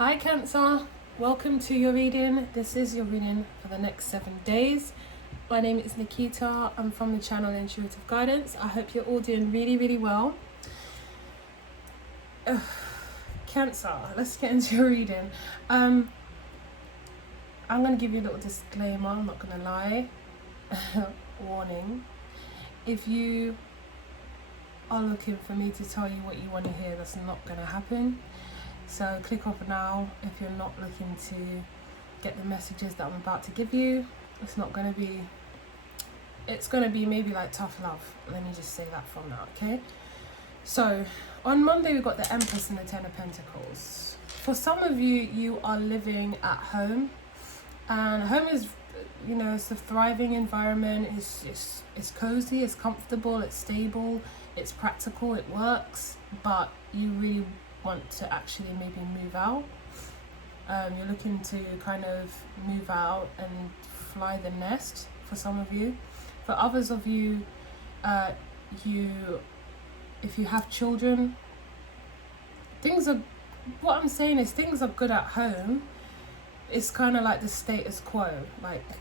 Hi Cancer, welcome to your reading. This is your reading for the next 7 days. My name is Nikita. I'm from the channel Intuitive Guidance. I hope you're all doing really well. Cancer, let's get into your reading. I'm going to give you a little disclaimer, I'm not going to lie. Warning. If you are looking for me to tell you what you want to hear, that's not going to happen. So click off now if you're not looking to get the messages that I'm about to give you. It's going to be maybe like tough love. Let me just say that from now, okay? So on Monday we got the Empress and the Ten of Pentacles. For some of you, you are living at home, and home is, it's a thriving environment. It's cozy, it's comfortable, it's stable, it's practical, it works, but you really want to actually maybe move out. You're looking to kind of move out and fly the nest for some of you. For others of you, if you have children, things are good at home. It's kind of like the status quo,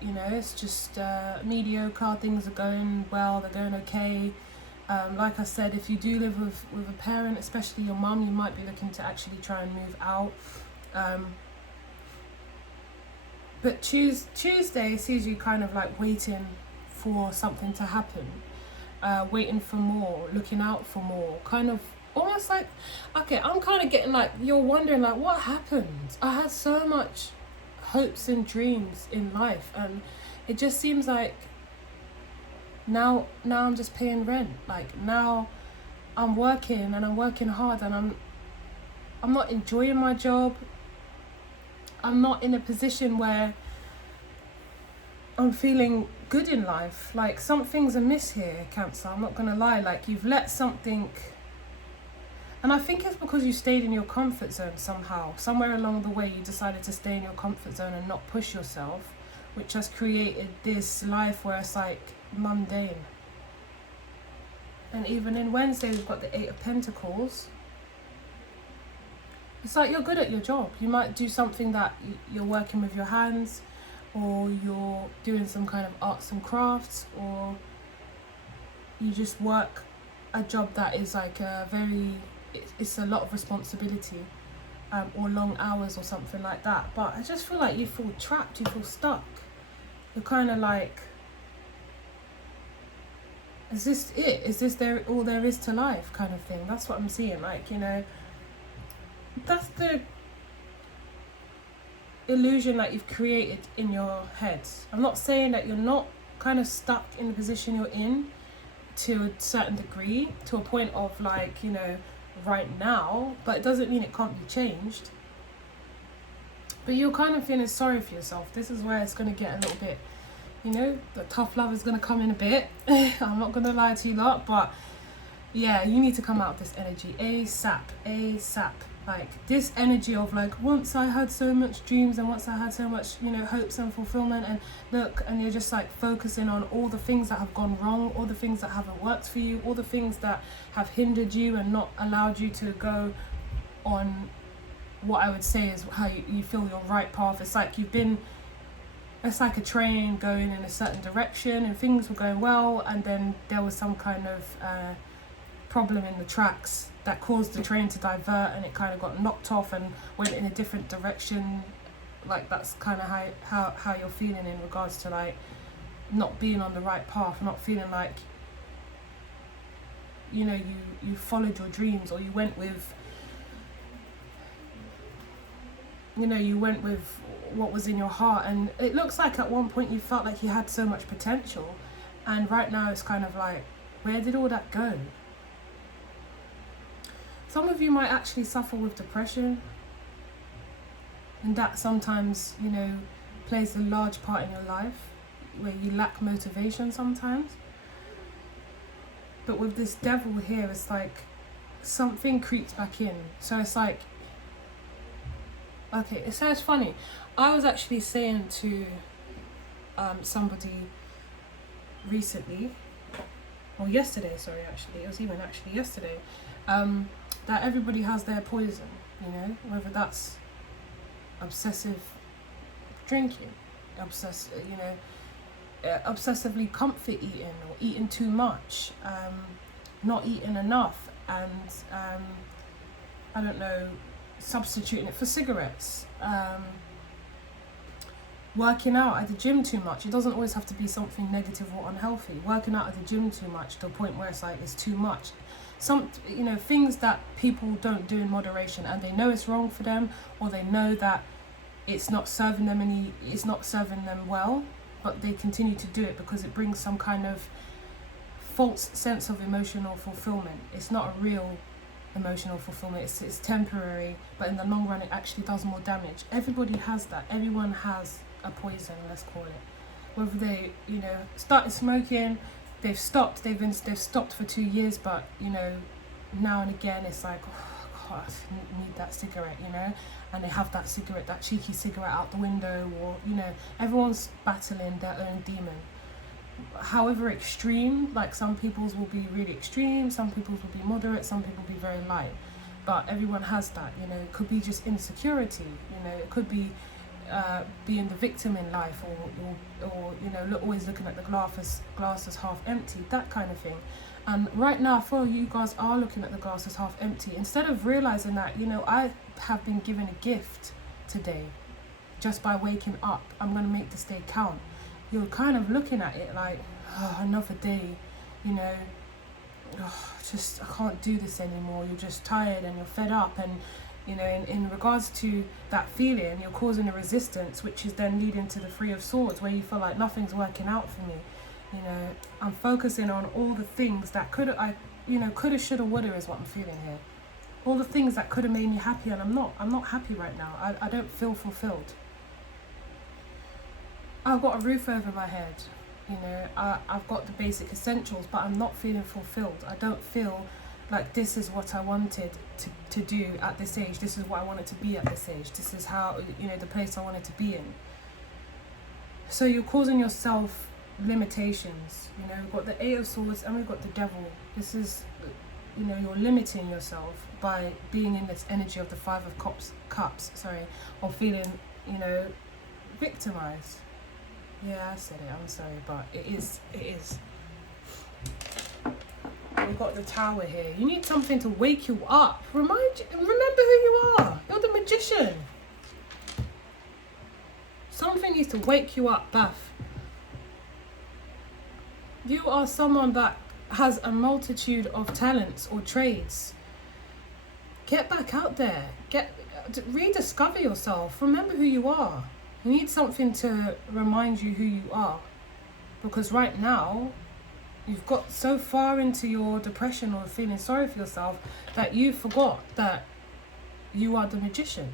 it's just mediocre. Things are going well, they're going okay. Like I said, if you do live with a parent, especially your mum, you might be looking to actually try and move out. But Tuesday sees you kind of like waiting for something to happen, waiting for more, looking out for more, kind of almost like, okay, I'm kind of getting like, you're wondering like, what happened? I had so much hopes and dreams in life, and it just seems like now I'm just paying rent. Like now I'm working and I'm working hard, and I'm not enjoying my job. I'm not in a position where I'm feeling good in life. Like something's amiss here, Cancer. I'm not gonna lie. Like you've let something, and I think it's because you stayed in your comfort zone somehow. Somewhere along the way you decided to stay in your comfort zone and not push yourself, which has created this life where it's like mundane. And even in Wednesday we've got the Eight of Pentacles. It's like you're good at your job. You might do something that you're working with your hands, or you're doing some kind of arts and crafts, or you just work a job that is like it's a lot of responsibility, or long hours or something like that. But I just feel like you feel trapped, you feel stuck. You're kind of like, is this it? Is this all there is to life kind of thing? That's what I'm seeing. Like, that's the illusion that you've created in your head. I'm not saying that you're not kind of stuck in the position you're in to a certain degree, to a point of like, right now, but it doesn't mean it can't be changed. But you're kind of feeling sorry for yourself. This is where it's going to get a little bit, the tough love is going to come in a bit. I'm not going to lie to you lot, but yeah, you need to come out of this energy ASAP. Like this energy of like, once I had so much dreams, and once I had so much, hopes and fulfillment, and look, and you're just like focusing on all the things that have gone wrong, all the things that haven't worked for you, all the things that have hindered you and not allowed you to go on what I would say is how you feel your right path. It's like it's like a train going in a certain direction and things were going well, and then there was some kind of problem in the tracks that caused the train to divert, and it kind of got knocked off and went in a different direction. Like that's kind of how you're feeling in regards to like not being on the right path, not feeling like you followed your dreams, or you went with what was in your heart. And it looks like at one point you felt like you had so much potential, and right now it's kind of like, where did all that go? Some of you might actually suffer with depression, and that sometimes, plays a large part in your life, where you lack motivation sometimes. But with this devil here, it's like something creeps back in. So it's like, okay, it sounds funny. I was actually saying to somebody recently, or yesterday, sorry, actually, it was even actually yesterday, that everybody has their poison, whether that's obsessive drinking, obsessively comfort eating or eating too much, not eating enough, and I don't know, substituting it for cigarettes, working out at the gym too much. It doesn't always have to be something negative or unhealthy. Working out at the gym too much to a point where it's like it's too much. Things that people don't do in moderation, and they know it's wrong for them, or they know that it's not serving them well, but they continue to do it because it brings some kind of false sense of emotional fulfillment. It's not a real emotional fulfillment. It's temporary, but in the long run it actually does more damage. Everybody has that. Everyone has a poison, let's call it. Whether they started smoking, they've stopped for 2 years, but now and again it's like, oh God, I need that cigarette, and they have that cheeky cigarette out the window, or everyone's battling their own demon. However extreme, like some people's will be really extreme, some people's will be moderate, some people will be very light, but everyone has that. It could be just insecurity, it could be being the victim in life, or always looking at the glass as half empty, that kind of thing. And right now I feel you guys are looking at the glass as half empty, instead of realizing that I have been given a gift today. Just by waking up, I'm going to make this day count. You're kind of looking at it like, oh, another day, just I can't do this anymore. You're just tired and you're fed up, and in regards to that feeling, you're causing a resistance, which is then leading to the Three of Swords, where you feel like nothing's working out for me. I'm focusing on all the things that coulda, shoulda, woulda is what I'm feeling here. All the things that could have made me happy, and I'm not happy right now. I don't feel fulfilled. I've got a roof over my head, I've got the basic essentials, but I'm not feeling fulfilled. I don't feel like this is what I wanted to do at this age. This is what I wanted to be at this age. This is how, the place I wanted to be in. So you're causing yourself limitations. We've got the Eight of Swords and we've got the Devil. This is, you're limiting yourself by being in this energy of the Five of Cups, or feeling, victimized. Yeah, I said it, I'm sorry, but it is. We've got the Tower here. You need something to wake you up. Remember who you are. You're the Magician. Something needs to wake you up, Beth. You are someone that has a multitude of talents or trades. Get back out there. Rediscover yourself. Remember who you are. You need something to remind you who you are, because right now you've got so far into your depression or feeling sorry for yourself that you forgot that you are the Magician.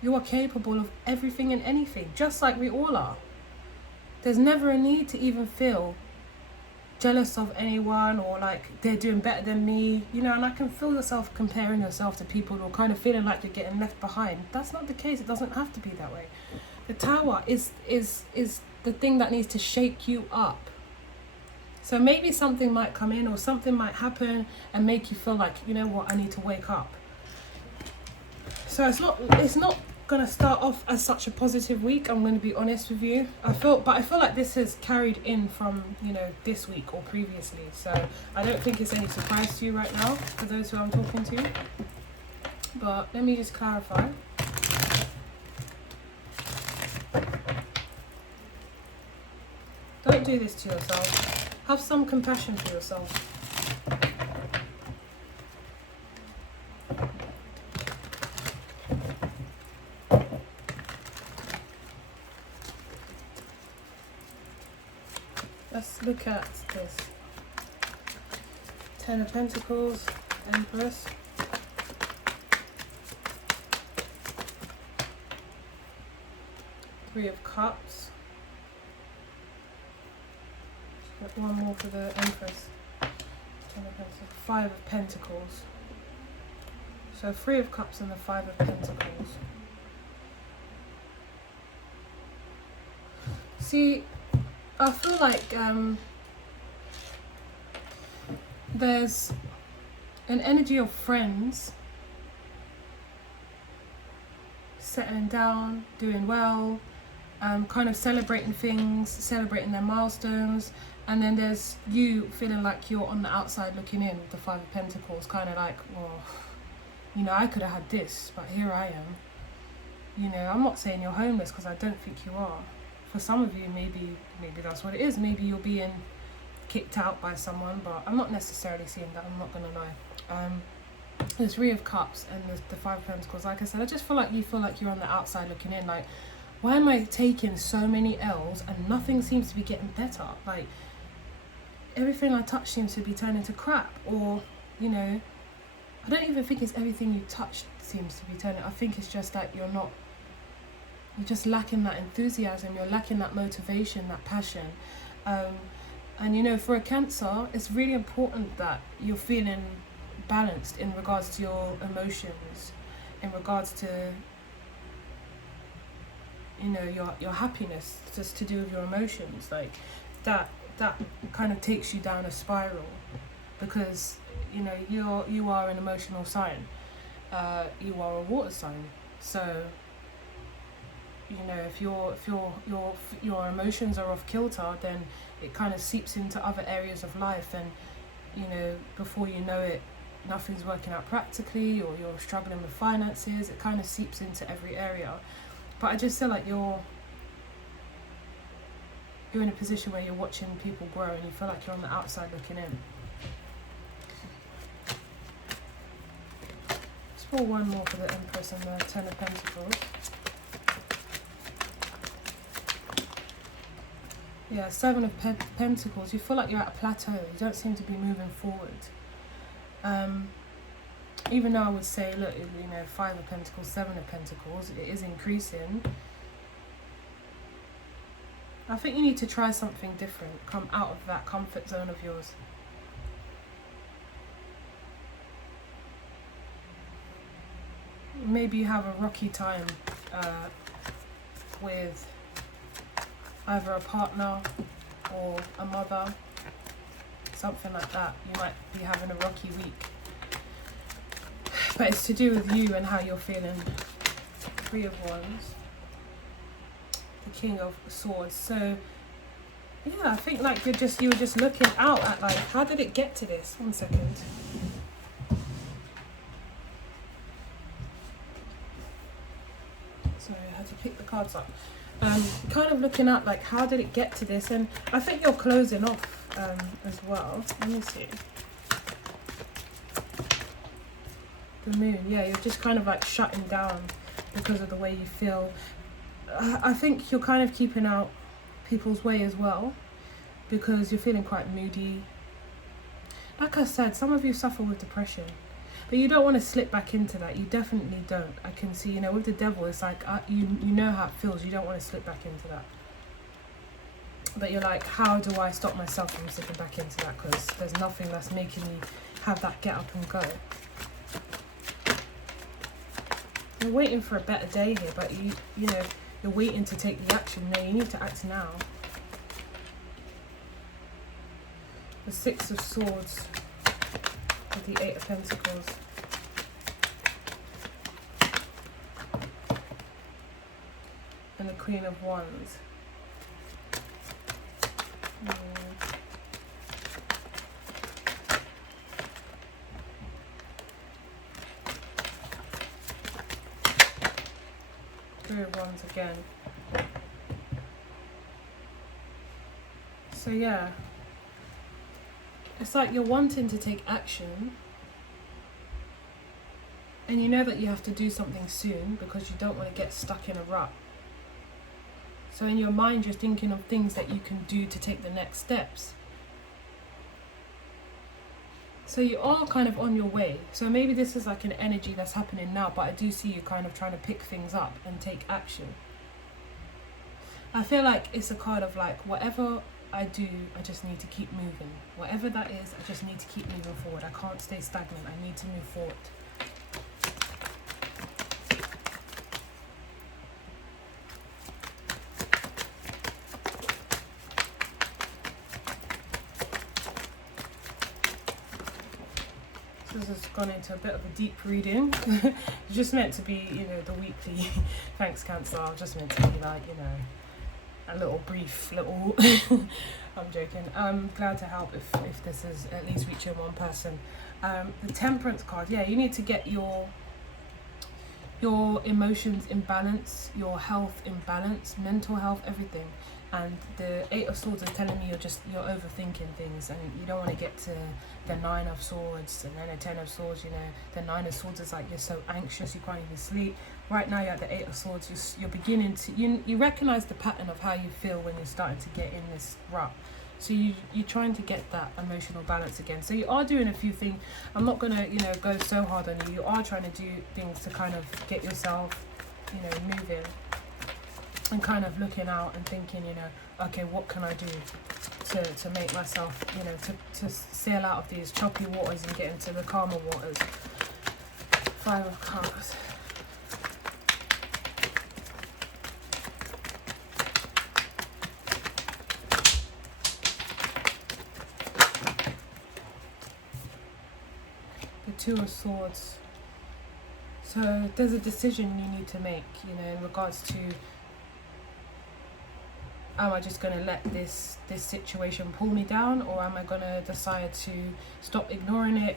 You are capable of everything and anything, just like we all are. There's never a need to even feel jealous of anyone, or like they're doing better than me, and I can feel yourself comparing yourself to people, or kind of feeling like you're getting left behind. That's not the case. It doesn't have to be that way. The Tower is the thing that needs to shake you up. So maybe something might come in, or something might happen and make you feel like, I need to wake up. So it's not gonna start off as such a positive week, I'm gonna be honest with you. I feel like this has carried in from this week or previously, so I don't think it's any surprise to you right now, for those who I'm talking to. But let me just clarify. Don't do this to yourself. Have some compassion for yourself. Let's look at this. Ten of Pentacles, Empress. Three of Cups. Let's get one more for the Empress. Ten of Pentacles. Five of Pentacles. So Three of Cups and the Five of Pentacles. See, I feel like there's an energy of friends settling down, doing well, kind of celebrating things, celebrating their milestones. And then there's you feeling like you're on the outside looking in with the Five of Pentacles, kind of like, well, you know, I could have had this, but here I am. You know, I'm not saying you're homeless, because I don't think you are. For some of you, maybe that's what it is. Maybe you're being kicked out by someone, but I'm not necessarily seeing that. I'm not going to lie. The Three of Cups and the Five of Pentacles, like I said, I just feel like you're on the outside looking in. Like, why am I taking so many L's and nothing seems to be getting better? Like, everything I touch seems to be turning to crap. Or, you know, I don't even think it's everything you touch seems to be turning. I think it's just that you're just lacking that enthusiasm, you're lacking that motivation, that passion. And you know, for a Cancer, it's really important that you're feeling balanced in regards to your emotions, in regards to, you know, your happiness, just to do with your emotions. Like that kind of takes you down a spiral, because you know you are an emotional sign, you are a water sign. So you know, if your emotions are off kilter, then it kind of seeps into other areas of life, and you know, before you know it, nothing's working out practically, or you're struggling with finances. It kind of seeps into every area. But I just feel like you're in a position where you're watching people grow, and you feel like you're on the outside looking in. Let's pull one more for the Empress and the Ten of Pentacles. Yeah, Seven of Pentacles. You feel like you're at a plateau. You don't seem to be moving forward. Even though I would say, look, you know, Five of Pentacles, Seven of Pentacles, it is increasing. I think you need to try something different. Come out of that comfort zone of yours. Maybe you have a rocky time with either a partner or a mother, something like that. You might be having a rocky week. But it's to do with you and how you're feeling. Three of Wands. The King of Swords. So, yeah, I think like you were just looking out at like, how did it get to this? 1 second. Sorry, I had to pick the cards up. Kind of looking at like, how did it get to this? And I think you're closing off as well. Let me see. The Moon, yeah, you're just kind of like shutting down because of the way you feel. I think you're kind of keeping out people's way as well, because you're feeling quite moody. Like I said, some of you suffer with depression, but you don't want to slip back into that. You definitely don't. I can see, you know, with the Devil, it's like you know how it feels. You don't want to slip back into that. But you're like, how do I stop myself from slipping back into that? Because there's nothing that's making me have that get up and go. You're waiting for a better day here, but you know, you're waiting to take the action. No, you need to act now. The Six of Swords with the Eight of Pentacles. And the Queen of Wands. Three of Wands again. So yeah, it's like you're wanting to take action, and you know that you have to do something soon because you don't want to get stuck in a rut. So in your mind, you're thinking of things that you can do to take the next steps. So you are kind of on your way. So maybe this is like an energy that's happening now, but I do see you kind of trying to pick things up and take action. I feel like it's a card of like, whatever I do, I just need to keep moving. Whatever that is, I just need to keep moving forward. I can't stay stagnant. I need to move forward. This is gone into a bit of a deep reading. It's just meant to be, you know, the weekly thanks Cancer. Just meant to be like, you know, a little brief little I'm joking. I'm glad to help if this is at least reaching one person. The Temperance card, yeah, you need to get your emotions in balance, your health in balance, mental health, everything. And the Eight of Swords is telling me you're overthinking things, and you don't want to get to the Nine of Swords and then a Ten of Swords. You know, the Nine of Swords is like you're so anxious you can't even sleep. Right now you're at the Eight of Swords. You're beginning to you recognize the pattern of how you feel when you're starting to get in this rut. So you're trying to get that emotional balance again. So you are doing a few things. I'm not gonna go so hard on you. You are trying to do things to kind of get yourself moving. And kind of looking out and thinking, okay, what can I do to make myself, to sail out of these choppy waters and get into the calmer waters. Five of Cups. The Two of Swords. So there's a decision you need to make, in regards to, am I just going to let this situation pull me down, or am I going to decide to stop ignoring it,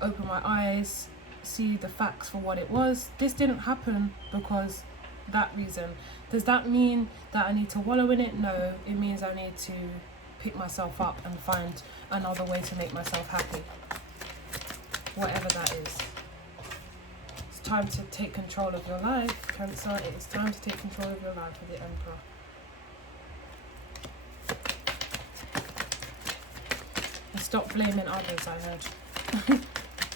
open my eyes, see the facts for what it was? This didn't happen because that reason. Does that mean that I need to wallow in it? No, it means I need to pick myself up and find another way to make myself happy. Whatever that is. It's time to take control of your life, Cancer. It is time to take control of your life with the Emperor. Stop blaming others, I heard.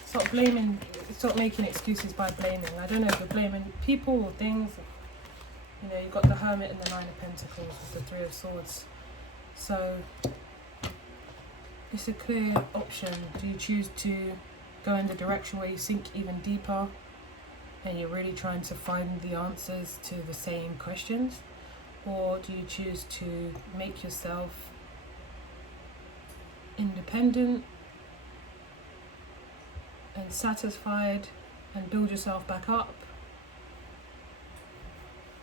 Stop making excuses by blaming. I don't know if you're blaming people or things. You've got the Hermit and the Nine of Pentacles with the Three of Swords. So, it's a clear option. Do you choose to go in the direction where you sink even deeper and you're really trying to find the answers to the same questions? Or do you choose to make yourself independent and satisfied and build yourself back up?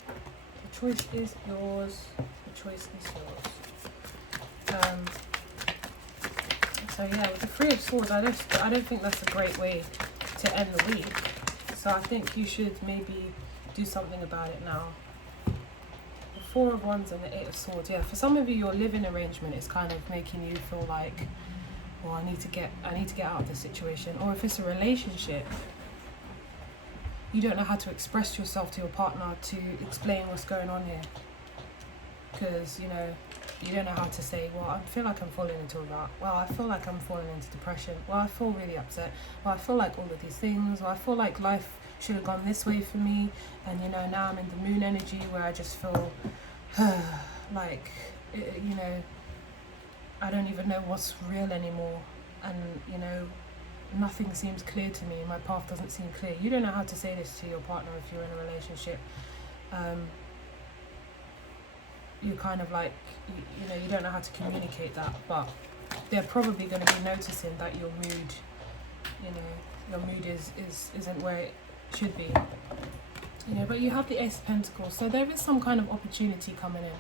The choice is yours. The choice is yours. So yeah, with the Three of Swords, I don't think that's a great way to end the week. So I think you should maybe do something about it now. The Four of Wands and the Eight of Swords. Yeah, for some of you, your living arrangement is kind of making you feel like, well, I need to get out of this situation. Or if it's a relationship, you don't know how to express yourself to your partner to explain what's going on here. Because, you don't know how to say, well, I feel like I'm falling into a rut. Well, I feel like I'm falling into depression. Well, I feel really upset. Well, I feel like all of these things. Well, I feel like life should have gone this way for me. And, now I'm in the moon energy where I just feel like, I don't even know what's real anymore. And, nothing seems clear to me. My path doesn't seem clear. You don't know how to say this to your partner if you're in a relationship. You're kind of like, you don't know how to communicate that, but they're probably going to be noticing that your mood, your mood isn't where it should be. But you have the Ace of Pentacles, so there is some kind of opportunity coming in.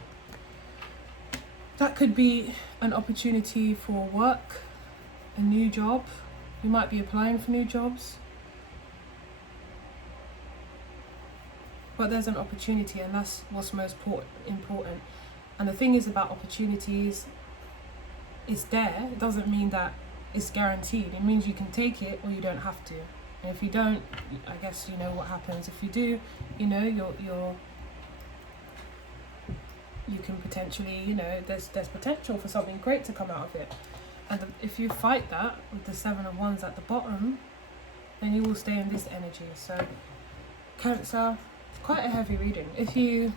That could be an opportunity for work, a new job. You might be applying for new jobs. But there's an opportunity, and that's what's most important. And the thing is about opportunities, it's there. It doesn't mean that it's guaranteed. It means you can take it or you don't have to. And if you don't, I guess you know what happens. If you do, you can potentially, there's potential for something great to come out of it. And if you fight that with the Seven of Wands at the bottom, then you will stay in this energy. So, Cancer, quite a heavy reading. If you'd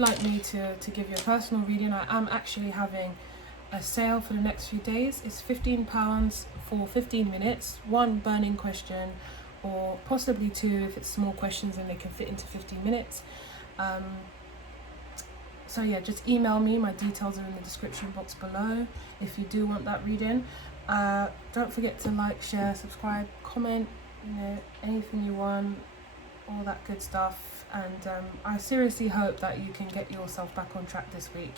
like me to give you a personal reading, I am actually having a sale for the next few days. It's £15 for 15 minutes, one burning question, or possibly two if it's small questions and they can fit into 15 minutes. So yeah, just email me. My details are in the description box below if you do want that reading. Don't forget to like, share, subscribe, comment, anything you want, all that good stuff. And I seriously hope that you can get yourself back on track this week.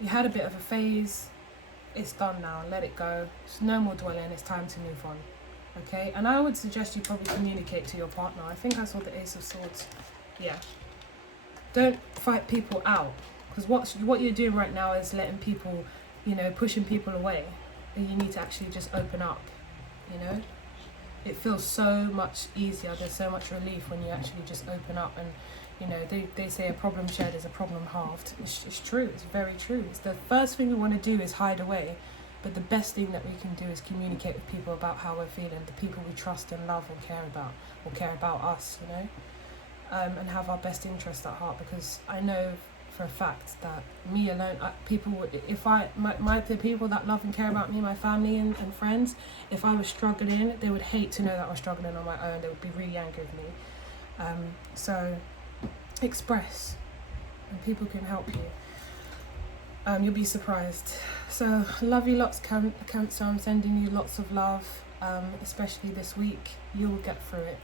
You had a bit of a phase. It's done now. Let it go. There's no more dwelling. It's time to move on. Okay? And I would suggest you probably communicate to your partner. I think I saw the Ace of Swords. Yeah. Don't fight people out. Because what you're doing right now is letting people, pushing people away. And you need to actually just open up. It feels so much easier. There's so much relief when you actually just open up. And they say a problem shared is a problem halved. It's true. It's very true. It's the first thing we want to do is hide away, but the best thing that we can do is communicate with people about how we're feeling, the people we trust and love and care about, or care about us, and have our best interest at heart. Because I know for a fact that me alone, the people that love and care about me, my family and friends, if I was struggling, they would hate to know that I was struggling on my own. They would be really angry with me. So express, and people can help you. You'll be surprised. So love you lots, Cancer. I'm sending you lots of love, especially this week. You'll get through it.